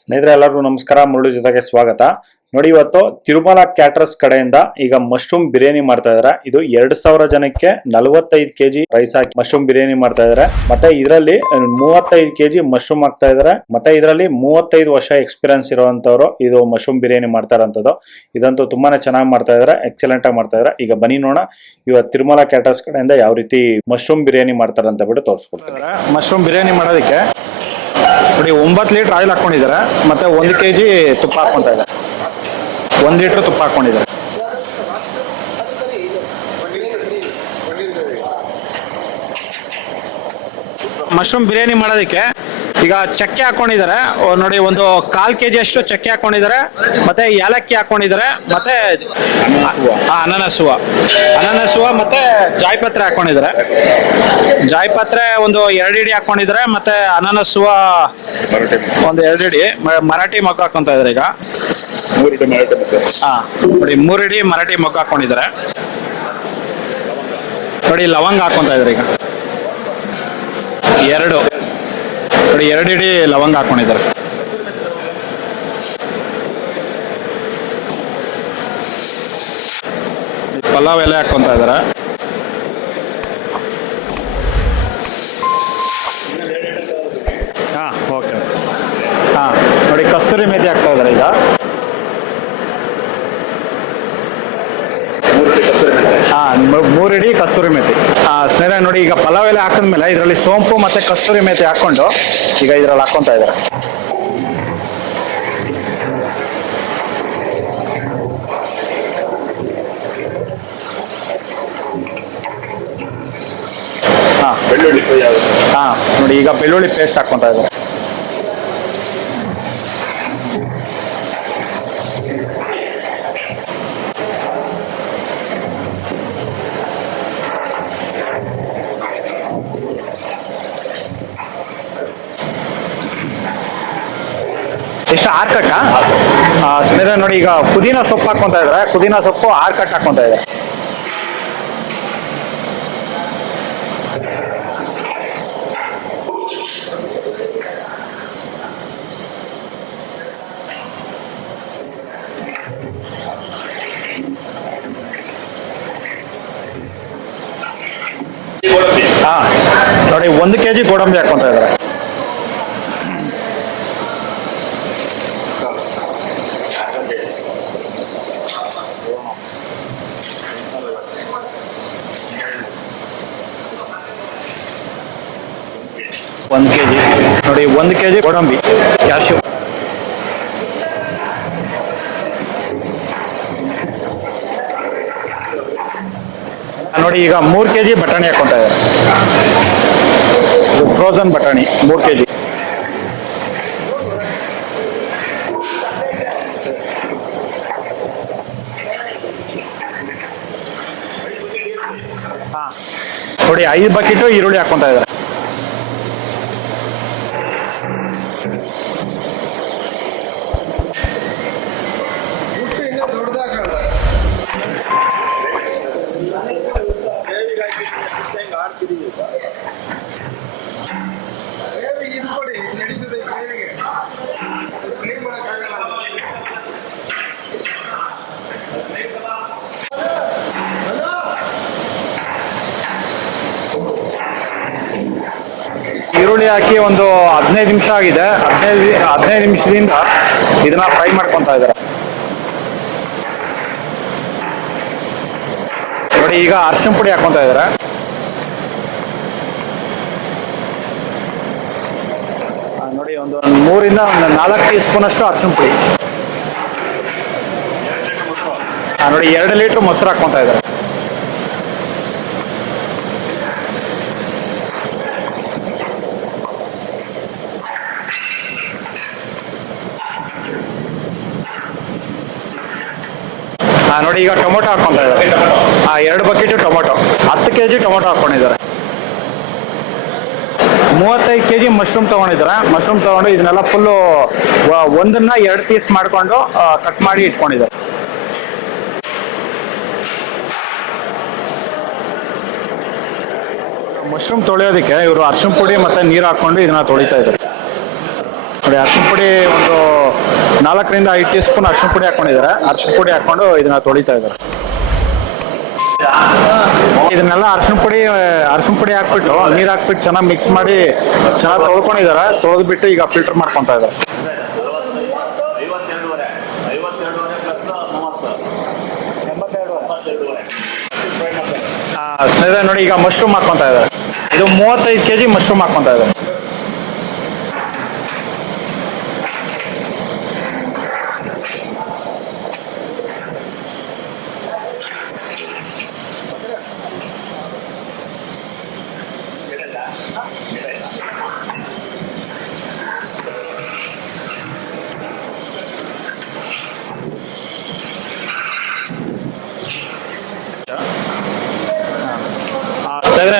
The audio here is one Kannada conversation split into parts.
ಸ್ನೇಹಿತರೆ ಎಲ್ಲರಿಗೂ ನಮಸ್ಕಾರ. ಮುರಳಿ ಜೊತೆಗೆ ಸ್ವಾಗತ. ನೋಡಿ, ಇವತ್ತು ತಿರುಮಲ ಕ್ಯಾಟರರ್ಸ್ ಕಡೆಯಿಂದ ಈಗ ಮಶ್ರೂಮ್ ಬಿರಿಯಾನಿ ಮಾಡ್ತಾ ಇದಾರೆ. ಇದು 2000 ಜನಕ್ಕೆ 45 ಕೆಜಿ ರೈಸ್ ಹಾಕಿ ಮಶ್ರೂಮ್ ಬಿರಿಯಾನಿ ಮಾಡ್ತಾ ಇದಾರೆ. ಮತ್ತೆ ಇದರಲ್ಲಿ 35 ಕೆಜಿ ಮಶ್ರೂಮ್ ಹಾಕ್ತಾ ಇದಾರೆ. ಮತ್ತೆ ಇದರಲ್ಲಿ 35 ವರ್ಷ ಎಕ್ಸ್ಪೀರಿಯನ್ಸ್ ಇರುವಂತವ್ರು ಇದು ಮಶ್ರೂಮ್ ಬಿರಿಯಾನಿ ಮಾಡ್ತಾ ಇರೋಂಥದ್ದು. ಇದಂತೂ ತುಂಬಾನೇ ಚೆನ್ನಾಗಿ ಮಾಡ್ತಾ ಇದಾರೆ, ಎಕ್ಸಲೆಂಟ್ ಆಗಿ ಮಾಡ್ತಾ ಇದಾರೆ. ಈಗ ಬನ್ನಿ ನೋಡೋಣ ಇವತ್ತು ತಿರುಮಲ ಕ್ಯಾಟರರ್ಸ್ ಕಡೆಯಿಂದ ಯಾವ ರೀತಿ ಮಶ್ರೂಮ್ ಬಿರಿಯಾನಿ ಮಾಡ್ತಾರೆ ಅಂತ ಬಿಟ್ಟು ತೋರಿಸ್ಕೊಡ್ತಾರೆ. ಮಶ್ರೂಮ್ ಬಿರಿಯಾನಿ ಮಾಡೋದಕ್ಕೆ ನೋಡಿ 9 ಲೀಟರ್ ಆಯಿಲ್ ಹಾಕೊಂಡಿದ್ದಾರೆ. ಮತ್ತೆ 1 ಕೆಜಿ ತುಪ್ಪ ಹಾಕೊಂತ ಇದ್ದಾರೆ. 1 ಲೀಟರ್ ತುಪ್ಪ ಹಾಕೊಂಡಿದ್ದಾರೆ. ಮಶ್ರೂಮ್ ಬಿರಿಯಾನಿ ಮಾಡೋದಕ್ಕೆ ಈಗ ಚಕ್ಕೆ ಹಾಕೊಂಡಿದ್ದಾರೆ. ನೋಡಿ, ಒಂದು 1/4 ಕೆಜಿ ಅಷ್ಟು ಚಕ್ಕೆ ಹಾಕೊಂಡಿದ್ದಾರೆ. ಮತ್ತೆ ಏಲಕ್ಕಿ ಹಾಕೊಂಡಿದ್ದಾರೆ. ಮತ್ತೆ ಅನಾನಸುವ ಮತ್ತೆ ಜಾಯಿಪತ್ರೆ ಹಾಕೊಂಡಿದ್ದಾರೆ. ಜಾಯಿಪತ್ರೆ ಒಂದು 2 ಇಡಿ ಹಾಕೊಂಡಿದ್ದಾರೆ. ಮತ್ತೆ ಅನಾನಸುವ ಒಂದು 2 ಇಡಿ ಮರಾಠಿ ಮೊಗ್ಗು ಹಾಕೊಂತ ಇದಾರೆ. ಈಗ 3 ಇಡಿ ಮರಾಠಿ ಮೊಗ್ಗು ಹಾಕೊಂಡಿದ್ದಾರೆ. ನೋಡಿ, ಲವಂಗ ಹಾಕೊಂತ ಇದಾರೆ. ಈಗ 2 ಇಡಿ ಲವಂಗ ಹಾಕೊಂಡಿದ್ದಾರೆ. ಪಲಾವ್ ಎಲೆ ಹಾಕೊಂತ ಇದಾರೆ. ಓಕೆ. ನೋಡಿ, ಕಸ್ತೂರಿ ಮೇಥಿ ಹಾಕ್ತಾ ಇದಾರೆ. ಈಗ 3 ಇಡಿ ಕಸ್ತೂರಿ ಮೇಥಿ. ಸ್ನೇಹಿತರೆ ನೋಡಿ, ಈಗ ಪಲಾವ್ ಎಲೆ ಹಾಕಿದ್ಮೇಲೆ ಇದರಲ್ಲಿ ಸೋಂಪು ಮತ್ತೆ ಕಸ್ತೂರಿ ಮೇಥಿ ಹಾಕೊಂಡು ಈಗ ಇದ್ರಲ್ಲಿ ಹಾಕೊಂತ ಇದ್ದಾರೆ. ನೋಡಿ, ಈಗ ಬೆಳ್ಳುಳ್ಳಿ ಪೇಸ್ಟ್ ಹಾಕೊಂತ ಇದ್ದಾರೆ. ಎಷ್ಟು 6 ಕಟ್ಟ ಸ್ನೇಹಿತರೆ ನೋಡಿ, ಈಗ ಪುದೀನ ಸೊಪ್ಪು ಹಾಕೊಂತ ಇದ್ದಾರೆ. ಪುದೀನ ಸೊಪ್ಪು 6 ಕಟ್ ಹಾಕೊಂತ ಇದೆ. ನೋಡಿ, 1 ಕೆಜಿ ಗೋಡಂಬಿ ಹಾಕೊಂತ ಇದ್ದಾರೆ. ನೋಡಿ, 1 ಕೆಜಿ ಗೋಡಂಬಿ ಕ್ಯಾಶ್ಯೂ. ನೋಡಿ, ಈಗ 3 ಕೆಜಿ ಬಟಾಣಿ ಹಾಕೊಂತ ಇದ್ದಾರೆ. ಫ್ರೋಸನ್ ಬಟಾಣಿ 3 ಕೆಜಿ. ನೋಡಿ, 5 ಬಕೆಟ್ ಈರುಳ್ಳಿ ಹಾಕೊಂತ ಇದ್ದಾರೆ. ಈರುಳ್ಳಿ ಹಾಕಿ ಒಂದು 15 ನಿಮಿಷ ಆಗಿದೆ. 15 ನಿಮಿಷದಿಂದ ಇದನ್ನ ಫ್ರೈ ಮಾಡ್ಕೊಂತ ಇದ್ದಾರೆ. ನೋಡಿ, ಈಗ ಅರಿಶಿನ ಪುಡಿ ಹಾಕೊಂತ ಇದ್ದಾರೆ. ನೋಡಿ, ಒಂದು 3 ಇಂದ 4 ಟೀ ಸ್ಪೂನ್ ಅಷ್ಟು ಅರಿಶಿನ ಪುಡಿ. ನೋಡಿ, 2 ಲೀಟರ್ ಮೊಸರು ಹಾಕೊಂತ ಇದ್ದಾರೆ. ನೋಡಿ, ಈಗ ಟೊಮೊಟೊ ಹಾಕೊಂತ ಇದ್ದಾರೆ. 2 ಬಕೆಟ್ ಟೊಮೊಟೊ, 10 ಕೆಜಿ ಟೊಮೊಟೊ ಹಾಕೊಂಡಿದ್ದಾರೆ. 35 ಕೆಜಿ ಮಶ್ರೂಮ್ ತಗೊಂಡಿದ್ದಾರೆ. ಮಶ್ರೂಮ್ ತಗೊಂಡು ಇದನ್ನೆಲ್ಲ ಫುಲ್ಲು ಒಂದನ್ನ 2 ಪೀಸ್ ಮಾಡ್ಕೊಂಡು ಕಟ್ ಮಾಡಿ ಇಟ್ಕೊಂಡಿದ್ದಾರೆ. ಮಶ್ರೂಮ್ ತೊಳೆಯೋದಕ್ಕೆ ಇವರು ಅರಿಶಿನ ಪುಡಿ ಮತ್ತೆ ನೀರು ಹಾಕೊಂಡು ಇದನ್ನ ತೊಳಿತಾ ಇದ್ದಾರೆ. ನೋಡಿ, ಅರಿಶಿನ ಪುಡಿ ಒಂದು 4ರಿಂದ 5 ಟೀ ಸ್ಪೂನ್ ಅರಿಶಿನ ಪುಡಿ ಹಾಕೊಂಡಿದ್ದಾರೆ. ಅರಿಶಿನ ಪುಡಿ ಹಾಕೊಂಡು ಇದನ್ನ ತೊಳಿತಾ ಇದ್ದಾರೆ. ಇದನ್ನೆಲ್ಲ ಅರಿಶಿನ ಪುಡಿ ಹಾಕ್ಬಿಟ್ಟು ನೀರ್ ಹಾಕ್ಬಿಟ್ಟು ಚೆನ್ನಾಗಿ ಮಿಕ್ಸ್ ಮಾಡಿ ಚೆನ್ನಾಗಿ ತೊಳ್ಕೊಂಡಿದ್ದಾರೆ. ತೊಳೆದ್ಬಿಟ್ಟು ಈಗ ಫಿಲ್ಟರ್ ಮಾಡ್ಕೊಂತ ಇದ್ದಾರೆ. ಸ್ನೇಹಿತರೆ ನೋಡಿ, ಈಗ ಮಶ್ರೂಮ್ ಹಾಕೊಂತ ಇದ್ದಾರೆ. ಇದು 35 kg ಮಶ್ರೂಮ್ ಹಾಕೊಂತ ಇದ್ದಾರೆ.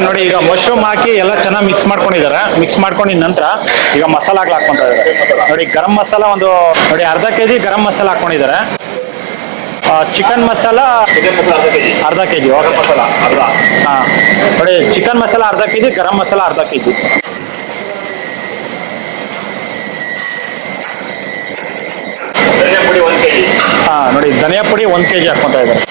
ನೋಡಿ, ಈಗ ಮಶ್ರೂಮ್ ಹಾಕಿ ಎಲ್ಲ ಚೆನ್ನಾಗಿ ಮಿಕ್ಸ್ ಮಾಡ್ಕೊಂಡಿದ್ದಾರೆ. ಮಿಕ್ಸ್ ಮಾಡ್ಕೊಂಡಿದ ನಂತರ ಈಗ ಮಸಾಲಾಗಳು ಹಾಕೊಂತ ಇದ್ದಾರೆ. ನೋಡಿ, ಗರಂ ಮಸಾಲ ನೋಡಿ ಅರ್ಧ kg ಗರಂ ಮಸಾಲ ಹಾಕೊಂಡಿದ್ದಾರೆ. ಚಿಕನ್ ಮಸಾಲ ಅರ್ಧ kg ಗರಂ ಮಸಾಲ ನೋಡಿ, ಚಿಕನ್ ಮಸಾಲ ಅರ್ಧ kg, ಗರಂ ಮಸಾಲ ಅರ್ಧ kg. ಧನಿಯಾ ಪುಡಿ 1 kg. ನೋಡಿ, ಧನಿಯಾ ಪುಡಿ 1 kg ಹಾಕೊಂತ ಇದ್ದಾರೆ.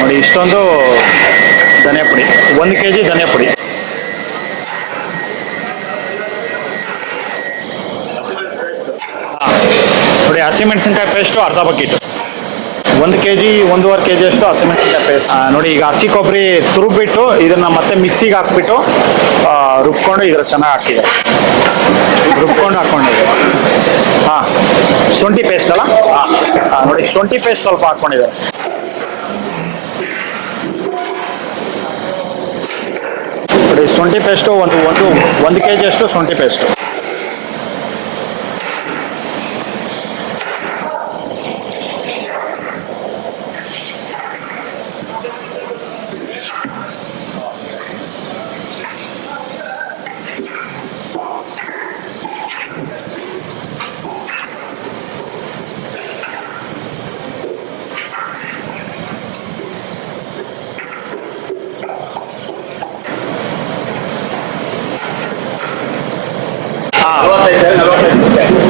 ನೋಡಿ, ಇಷ್ಟೊಂದು ಧನಿಯಾ ಪುಡಿ, 1 kg ಧನಿಯಾ ಪುಡಿ. ನೋಡಿ, ಹಸಿಮೆಣಸಿನ್ಕಾಯಿ ಪೇಸ್ಟು ಅರ್ಧ ಬಕೆಟ್. 1 kg 1.5 kg ಅಷ್ಟು ಹಸಿಮೆಣಸಿನ್ಕಾಯಿ ಪೇಸ್ಟ್. ನೋಡಿ, ಈಗ ಹಸಿ ಕೊಬ್ಬರಿ ತುರುಬಿಟ್ಟು ಇದನ್ನ ಮತ್ತೆ ಮಿಕ್ಸಿಗೆ ಹಾಕ್ಬಿಟ್ಟು ರುಬ್ಕೊಂಡು ಇದ್ರ ಚೆನ್ನಾಗಿ ಹಾಕಿದ್ದಾರೆ. ರುಬ್ಕೊಂಡು ಹಾಕೊಂಡಿದ್ದಾರೆ. ಶುಂಠಿ ಪೇಸ್ಟ್ ಅಲ್ಲ. ನೋಡಿ, ಶುಂಠಿ ಪೇಸ್ಟ್ ಸ್ವಲ್ಪ ಹಾಕೊಂಡಿದ್ದಾರೆ. ನೋಡಿ, ಶುಂಠಿ ಪೇಸ್ಟು ಒಂದು kg ಅಷ್ಟು ಶುಂಠಿ ಪೇಸ್ಟ್.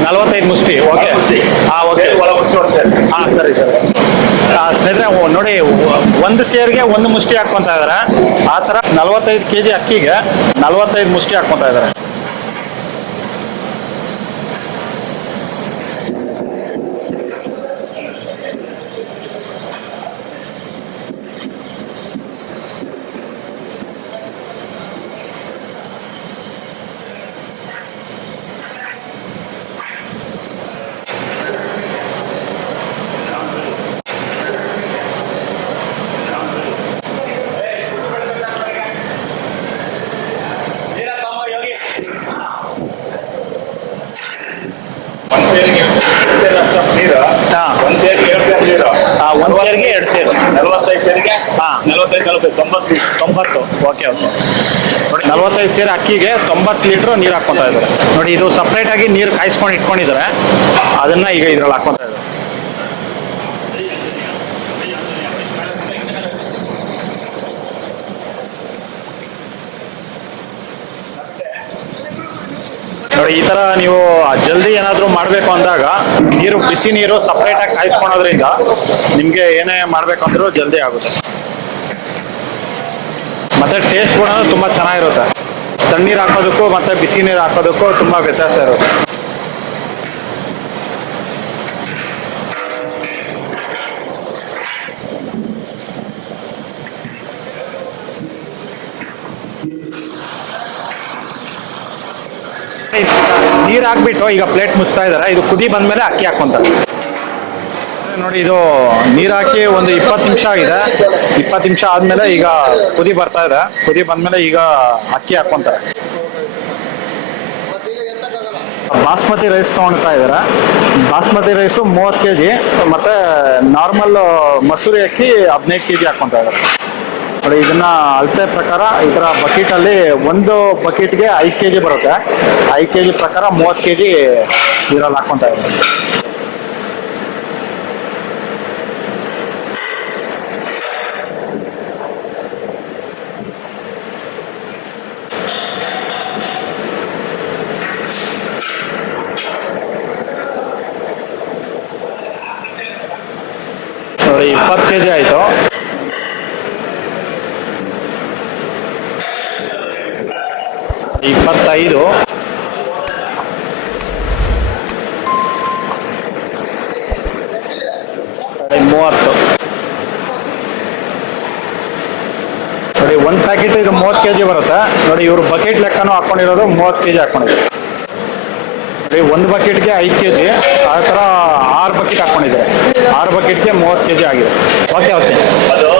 ನಲವತ್ತೈದು ಮುಷ್ಟಿ. ಓಕೆ. ಓಕೆ. ಸರಿ ಸರಿ. ಸ್ನೇಹಿತರೆ ನೋಡಿ, 1 ಸೇರಿಗೆ 1 ಮುಷ್ಟಿ ಹಾಕೊಂತ ಇದಾರೆ. ಆ ಥರ 45 kg ಅಕ್ಕಿಗೆ 45 ಮುಷ್ಟಿ ಹಾಕೊಂತ ಇದ್ದಾರೆ. ಒಂದು ಸೇರಿಗೆ 2 ಸೇರು. 45 ಸೇರಿಗೆ 90. Okay okay. ನೋಡಿ, 45 ಸೇರು ಅಕ್ಕಿಗೆ 90 ಲೀಟ್ರ್ ನೀರು ಹಾಕ್ಕೊತಾ ಇದ್ದಾರೆ. ನೋಡಿ, ಇದು ಸಪ್ರೇಟ್ ಆಗಿ ನೀರು ಕಾಯಿಸ್ಕೊಂಡು ಇಟ್ಕೊಂಡಿದ್ದಾರೆ. ಅದನ್ನ ಈಗ ಇದ್ರಲ್ಲಿ ಹಾಕ್ಕೊತಾ ಇದ್ದಾರೆ. ನೋಡಿ, ಈ ತರ ನೀವು ಜಲ್ದಿ ಏನಾದ್ರು ಮಾಡ್ಬೇಕು ಅಂದಾಗ ಬಿಸಿ ನೀರು ಸಪರೇಟ್ ಆಗಿ ಕಾಯಿಸ್ಕೊಳೋದ್ರಿಂದ ನಿಮ್ಗೆ ಏನೇ ಮಾಡ್ಬೇಕಂದ್ರೂ ಜಲ್ದಿ ಆಗುತ್ತೆ. ಮತ್ತೆ ಟೇಸ್ಟ್ ಕೂಡ ತುಂಬಾ ಚೆನ್ನಾಗಿರುತ್ತೆ. ತಣ್ಣೀರು ಹಾಕೋದಕ್ಕೂ ಮತ್ತೆ ಬಿಸಿ ನೀರು ಹಾಕೋದಕ್ಕೂ ತುಂಬಾ ವ್ಯತ್ಯಾಸ ಇರುತ್ತೆ. ನೀರು ಹಾಕ್ಬಿಟ್ಟು ಈಗ ಪ್ಲೇಟ್ ಮುಚ್ತಾ ಇದ್ದಾರೆ. ಇದು ಕುದಿ ಬಂದ್ಮೇಲೆ ಅಕ್ಕಿ ಹಾಕೊಂತಾರೆ. ನೋಡಿ, ಇದು ನೀರು ಹಾಕಿ ಒಂದು 20 ನಿಮಿಷ ಆಗಿದೆ. 20 ನಿಮಿಷ ಆದ್ಮೇಲೆ ಈಗ ಕುದಿ ಬರ್ತಾ ಇದೆ. ಕುದಿ ಬಂದ್ಮೇಲೆ ಈಗ ಅಕ್ಕಿ ಹಾಕೊಂತಾರೆ. ಬಾಸ್ಮತಿ ರೈಸ್ ತಗೊಳ್ತಾ ಇದ್ದಾರೆ. ಬಾಸ್ಮತಿ ರೈಸು 30 kg ಮತ್ತೆ ನಾರ್ಮಲ್ ಮಸೂರಿ ಅಕ್ಕಿ 15 kg ಹಾಕೊಂತ ಇದ್ದಾರೆ. ನೋಡಿ, ಇದನ್ನ ಅಳತೆ ಪ್ರಕಾರ ಈ ತರ ಬಕೆಟ್ ಅಲ್ಲಿ ಒಂದು ಬಕೆಟ್ಗೆ 5 kg ಬರುತ್ತೆ. 5 kg ಪ್ರಕಾರ 30 kg ನೀರಲ್ಲಿ ಹಾಕೊಂತ ಇದ್ದಾರೆ. 20 kg ಆಯಿತು. ಇಪ್ಪತ್ತೈದು, 30 ನೋಡಿ. ಒಂದು ಪ್ಯಾಕೆಟ್ ಇದು 30 kg ಬರುತ್ತೆ ನೋಡಿ. ಇವರು ಬಕೆಟ್ ಲೆಕ್ಕನೂ ಹಾಕೊಂಡಿರೋದು 30 kg ಹಾಕೊಂಡಿದ್ದಾರೆ ನೋಡಿ. ಒಂದು ಬಕೆಟ್ಗೆ 5 kg, ಆ ಥರ 6 ಬಕೆಟ್ ಹಾಕೊಂಡಿದ್ದಾರೆ. 6 ಬಕೆಟ್ಗೆ 30 kg ಆಗಿದೆ. Okay okay.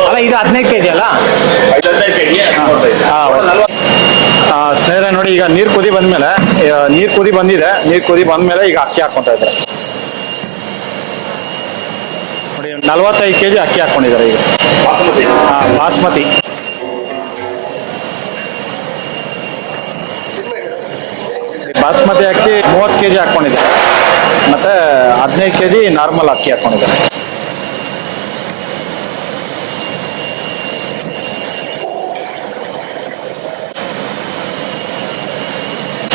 ಅಲ್ಲ ಇದು 15 kg ಅಲ್ಲ? ಸ್ನೇಹಿತರೆ ನೋಡಿ, ಈಗ ನೀರು ಕುದಿ ಬಂದ್ಮೇಲೆ, ನೀರು ಕುದಿ ಬಂದ್ಮೇಲೆ ಈಗ ಅಕ್ಕಿ ಹಾಕ್ಕೊತಾ ಇದ್ದಾರೆ ನೋಡಿ. 45 kg ಅಕ್ಕಿ ಹಾಕ್ಕೊಂಡಿದ್ದಾರೆ ಈಗ. ಬಾಸ್ಮತಿ ಬಾಸ್ಮತಿ ಅಕ್ಕಿ 30 kg ಹಾಕ್ಕೊಂಡಿದ್ದಾರೆ. ಮತ್ತೆ 15 kg ನಾರ್ಮಲ್ ಅಕ್ಕಿ ಹಾಕ್ಕೊಂಡಿದ್ದಾರೆ.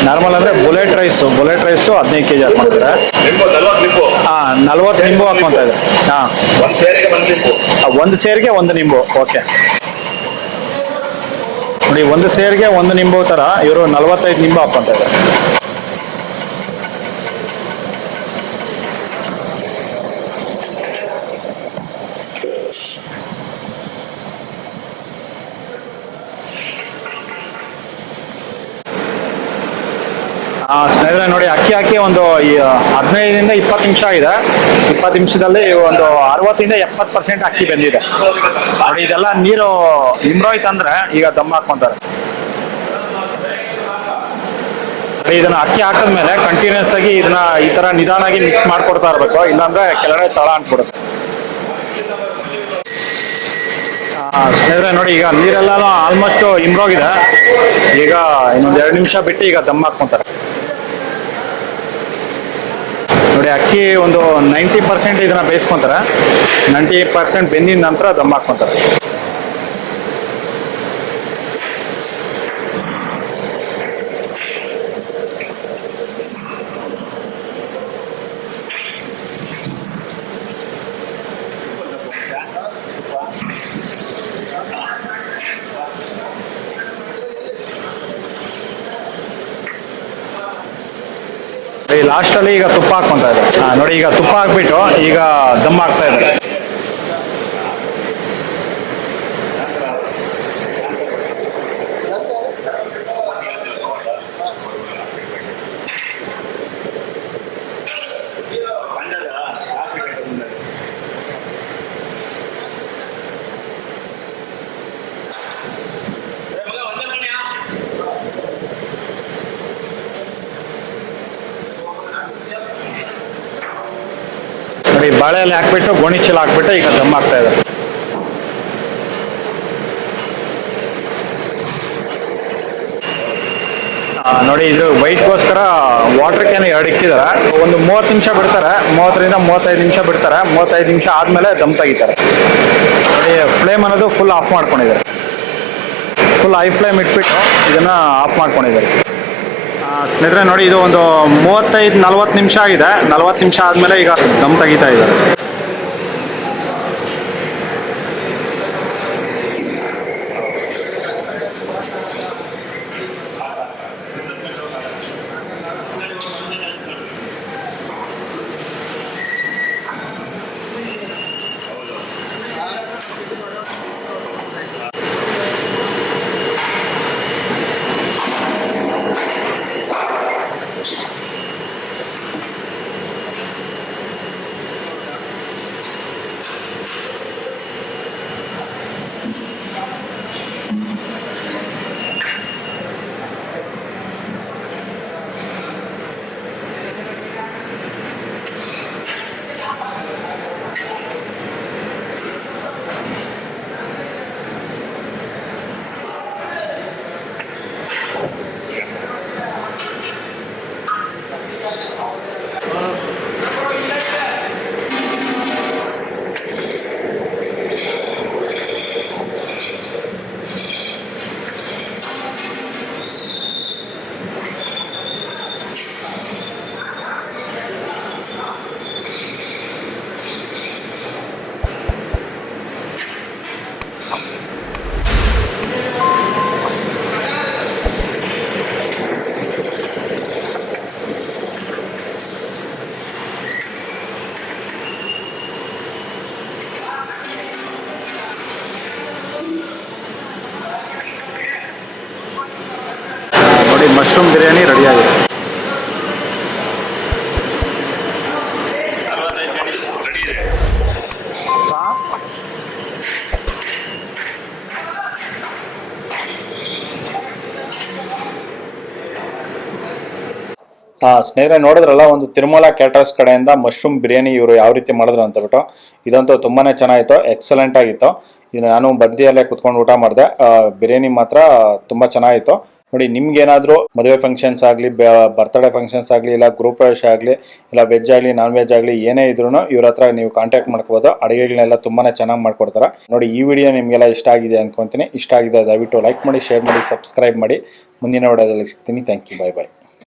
ನಾರ್ಮಲ್ ಅಂದ್ರೆ ಬುಲೆಟ್ ರೈಸು 15 kg ಹಾಕ್ಕೊಂಡಿದ್ದಾರೆ. 40 ನಿಂಬು ಹಾಕ್ಕೊಂತ ಇದ್ದಾರೆ. ಒಂದು ಸೇರಿಗೆ ಒಂದು ನಿಂಬು. ಓಕೆ ನೋಡಿ, ಒಂದು ಸೇರಿಗೆ ಒಂದು ನಿಂಬು ತರ ಇವರು 45 ನಿಂಬು ಹಾಕ್ಕೊಂತ ಇದ್ದಾರೆ. ಸ್ನೇಹಿತರೆ ನೋಡಿ, ಅಕ್ಕಿ ಹಾಕಿ ಒಂದು 15ರಿಂದ 20 ನಿಮಿಷ ಆಗಿದೆ. 20 ನಿಮಿಷದಲ್ಲಿ ಒಂದು 60-70% ಅಕ್ಕಿ ಬೆಂದಿದೆ ನೋಡಿ. ಇದೆಲ್ಲ ನೀರು ನಿಮ್ರೋಯ್ತಂದ್ರೆ ಈಗ ದಮ್ ಹಾಕ್ಕೊಂತಾರೆ. ಇದನ್ನ ಅಕ್ಕಿ ಹಾಕಿದ್ಮೇಲೆ ಕಂಟಿನ್ಯೂಸ್ ಆಗಿ ಇದನ್ನ ಈ ತರ ನಿಧಾನಾಗಿ ಮಿಕ್ಸ್ ಮಾಡ್ಕೊಡ್ತಾ ಇರ್ಬೇಕು, ಇಲ್ಲಾಂದ್ರೆ ಕೆಳಗಡೆ ತಳ ಅಂಟ್ಬಿಡುತ್ತೆ. ಸ್ನೇಹಿತರೆ ನೋಡಿ, ಈಗ ನೀರೆಲ್ಲ ಆಲ್ಮೋಸ್ಟ್ ಇಂಬ್ರೋಗಿದೆ. ಈಗ ಇನ್ನೊಂದು 2 ನಿಮಿಷ ಬಿಟ್ಟು ಈಗ ದಮ್ ಹಾಕ್ಕೊಂತಾರೆ ನೋಡಿ. ಅಕ್ಕಿ ಒಂದು 90% ಇದನ್ನ ಬೇಯಿಸ್ಕೊಂತಾರೆ. 90% ಬೆಂದಿದ ನಂತರ ದಮ್ ಹಾಕ್ಕೊಂತಾರೆ. ಲಾಸ್ಟ್ ಅಲ್ಲಿ ಈಗ ತುಪ್ಪ ಹಾಕ್ಕೊಂತ ಇದೆ ನೋಡಿ. ಈಗ ತುಪ್ಪ ಹಾಕ್ಬಿಟ್ಟು ಈಗ ದಮ್ ಹಾಕ್ತಾ ಇದ್ದಾರೆ. ನೋಡಿ, ಬಾಳೆಯಲ್ಲಿ ಹಾಕ್ಬಿಟ್ಟು ಗೋಣಿ ಚೀಲ ಹಾಕ್ಬಿಟ್ಟು ಈಗ ದಮ್ ಹಾಕ್ತಾ ಇದೆ. ನೋಡಿ, ಇದು ವೈಟ್ಗೋಸ್ಕರ ವಾಟರ್ ಕ್ಯಾನ್ 2 ಇಕ್ಕಿದ್ದಾರೆ. ಒಂದು 30 ನಿಮಿಷ ಬಿಡ್ತಾರೆ, 30ರಿಂದ 35 ನಿಮಿಷ ಬಿಡ್ತಾರೆ. 35 ನಿಮಿಷ ಆದ್ಮೇಲೆ ದಮ್ ತೆಗಿತಾರೆ ನೋಡಿ. ಫ್ಲೇಮ್ ಅನ್ನೋದು ಫುಲ್ ಆಫ್ ಮಾಡ್ಕೊಂಡಿದ್ದಾರೆ. ಫುಲ್ ಹೈ ಫ್ಲೇಮ್ ಇಟ್ಬಿಟ್ಟು ಇದನ್ನ ಆಫ್ ಮಾಡ್ಕೊಂಡಿದ್ದಾರೆ. ಸ್ನೇಹಿತರೆ ನೋಡಿ, ಇದು ಒಂದು 35-40 ನಿಮಿಷ ಆಗಿದೆ. 40 ನಿಮಿಷ ಆದ್ಮೇಲೆ ಈಗ ದಮ್ ತೆಗಿತಾ ಇದ್ದಾರೆ. ನೋಡಿ ಮಶ್ರೂಮ್ ಬಿರಿಯಾನಿ ರೆಡಿ ಆಗಿದೆ. ಸ್ನೇಹಿತರೆ ನೋಡಿದ್ರಲ್ಲ, ಒಂದು ತಿರುಮಲ ಕ್ಯಾಟರರ್ಸ್ ಕಡೆಯಿಂದ ಮಶ್ರೂಮ್ ಬಿರಿಯಾನಿ ಇವರು ಯಾವ ರೀತಿ ಮಾಡಿದ್ರು ಅಂತ ಬಿಟ್ಟು. ಇದಂತೂ ತುಂಬಾನೇ ಚೆನ್ನಾಗಿತ್ತು, ಎಕ್ಸಲೆಂಟ್ ಆಗಿತ್ತು. ಇದು ನಾನು ಬದಿಯಲ್ಲೇ ಕುತ್ಕೊಂಡು ಊಟ ಮಾಡಿದೆ. ಬಿರಿಯಾನಿ ಮಾತ್ರ ತುಂಬಾ ಚೆನ್ನಾಗಿತ್ತು. ನೋಡಿ, ನಿಮ್ಗೆ ಏನಾದರೂ ಮದುವೆ ಫಂಕ್ಷನ್ಸ್ ಆಗಲಿ, ಬರ್ತ್ಡೇ ಫಂಕ್ಷನ್ಸ್ ಆಗಲಿ, ಇಲ್ಲ ಗ್ರೂಪ್ ಪ್ರವೇಶ ಆಗಲಿ, ಇಲ್ಲ ವೆಜ್ ಆಗಲಿ ನಾನ್ ವೆಜ್ ಆಗಲಿ, ಏನೇ ಇದ್ರೂ ಇವ್ರ ಹತ್ರ ನೀವು ಕಾಂಟ್ಯಾಕ್ಟ್ ಮಾಡ್ಕೋಬೋದು. ಅಡುಗೆಗಳನ್ನೆಲ್ಲ ತುಂಬಾನೇ ಚೆನ್ನಾಗಿ ಮಾಡ್ಕೊಡ್ತಾರೆ. ನೋಡಿ, ಈ ವಿಡಿಯೋ ನಿಮಗೆಲ್ಲ ಇಷ್ಟ ಆಗಿದೆ ಅನ್ಕೊಂತೀನಿ. ಇಷ್ಟ ಆಗಿದೆ ದಯವಿಟ್ಟು ಲೈಕ್ ಮಾಡಿ, ಶೇರ್ ಮಾಡಿ, ಸಬ್ಸ್ಕ್ರೈಬ್ ಮಾಡಿ. ಮುಂದಿನ ವಿಡಿಯೋದಲ್ಲಿ ಸಿಗ್ತೀನಿ. Thank you, bye bye.